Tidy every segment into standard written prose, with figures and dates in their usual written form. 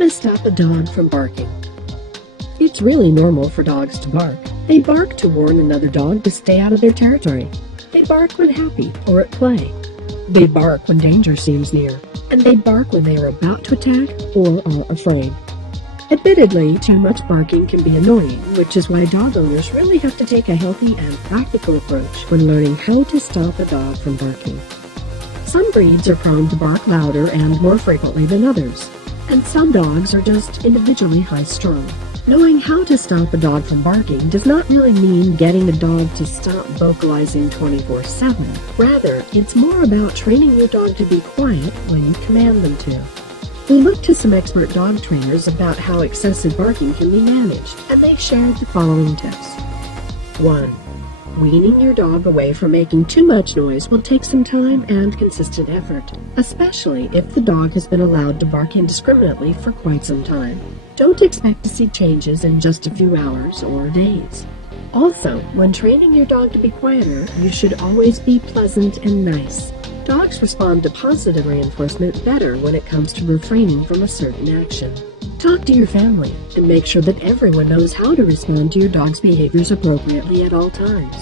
to stop a dog from barking. It's really normal for dogs to bark. They bark to warn another dog to stay out of their territory. They bark when happy or at play. They bark when danger seems near. And they bark when they are about to attack or are afraid. Admittedly, too much barking can be annoying, which is why dog owners really have to take a healthy and practical approach when learning how to stop a dog from barking. Some breeds are prone to bark louder and more frequently than others, and some dogs are just individually high-strung. Knowing how to stop a dog from barking does not really mean getting a dog to stop vocalizing 24/7. Rather, it's more about training your dog to be quiet when you command them to. We looked to some expert dog trainers about how excessive barking can be managed, and they shared the following tips. 1. Weaning your dog away from making too much noise will take some time and consistent effort, especially if the dog has been allowed to bark indiscriminately for quite some time. Don't expect to see changes in just a few hours or days. Also, when training your dog to be quieter, you should always be pleasant and nice. Dogs respond to positive reinforcement better when it comes to refraining from a certain action. Talk to your family and make sure that everyone knows how to respond to your dog's behaviors appropriately at all times.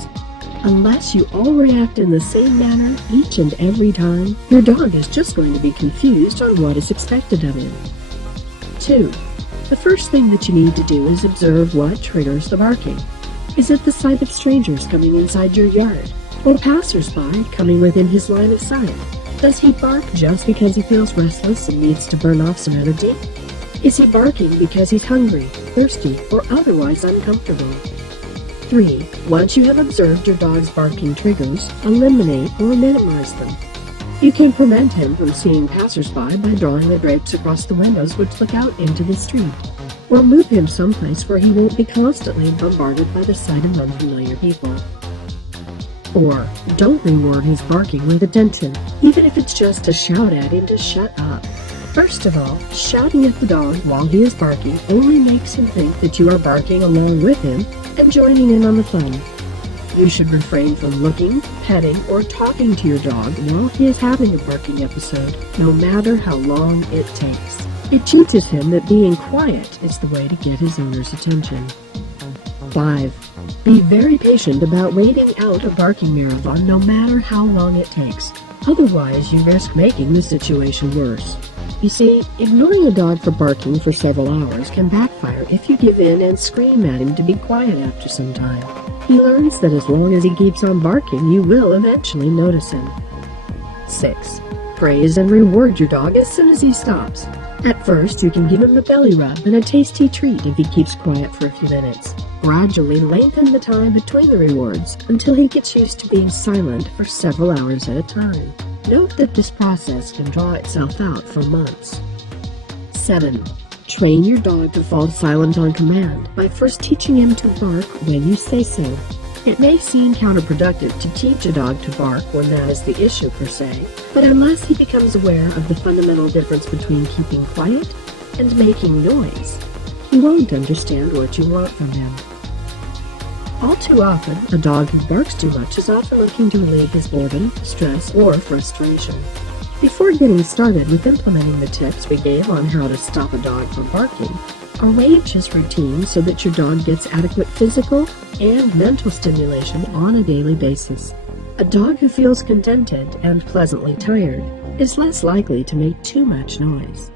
Unless you all react in the same manner each and every time, your dog is just going to be confused on what is expected of him. 2. The first thing that you need to do is observe what triggers the barking. Is it the sight of strangers coming inside your yard? Or passers-by coming within his line of sight? Does he bark just because he feels restless and needs to burn off some energy? Is he barking because he's hungry, thirsty, or otherwise uncomfortable? 3. Once you have observed your dog's barking triggers, eliminate or minimize them. You can prevent him from seeing passers-by by drawing the drapes across the windows which look out into the street, or move him someplace where he won't be constantly bombarded by the sight of unfamiliar people. 4. Don't reward his barking with attention, even if it's just to shout at him to shut up. First of all, shouting at the dog while he is barking only makes him think that you are barking along with him and joining in on the fun. You should refrain from looking, petting, or talking to your dog while he is having a barking episode, no matter how long it takes. It teaches him that being quiet is the way to get his owner's attention. 5. Be very patient about waiting out a barking marathon no matter how long it takes. Otherwise, you risk making the situation worse. You see, ignoring a dog for barking for several hours can backfire if you give in and scream at him to be quiet after some time. He learns that as long as he keeps on barking, you will eventually notice him. 6. Praise and reward your dog as soon as he stops. At first, you can give him a belly rub and a tasty treat if he keeps quiet for a few minutes. Gradually lengthen the time between the rewards until he gets used to being silent for several hours at a time. Note that this process can draw itself out for months. 7. Train your dog to fall silent on command by first teaching him to bark when you say so. It may seem counterproductive to teach a dog to bark when that is the issue per se, but unless he becomes aware of the fundamental difference between keeping quiet and making noise, he won't understand what you want from him. All too often, a dog who barks too much is often looking to relieve his boredom, stress, or frustration. Before getting started with implementing the tips we gave on how to stop a dog from barking, arrange his routine so that your dog gets adequate physical and mental stimulation on a daily basis. A dog who feels contented and pleasantly tired is less likely to make too much noise.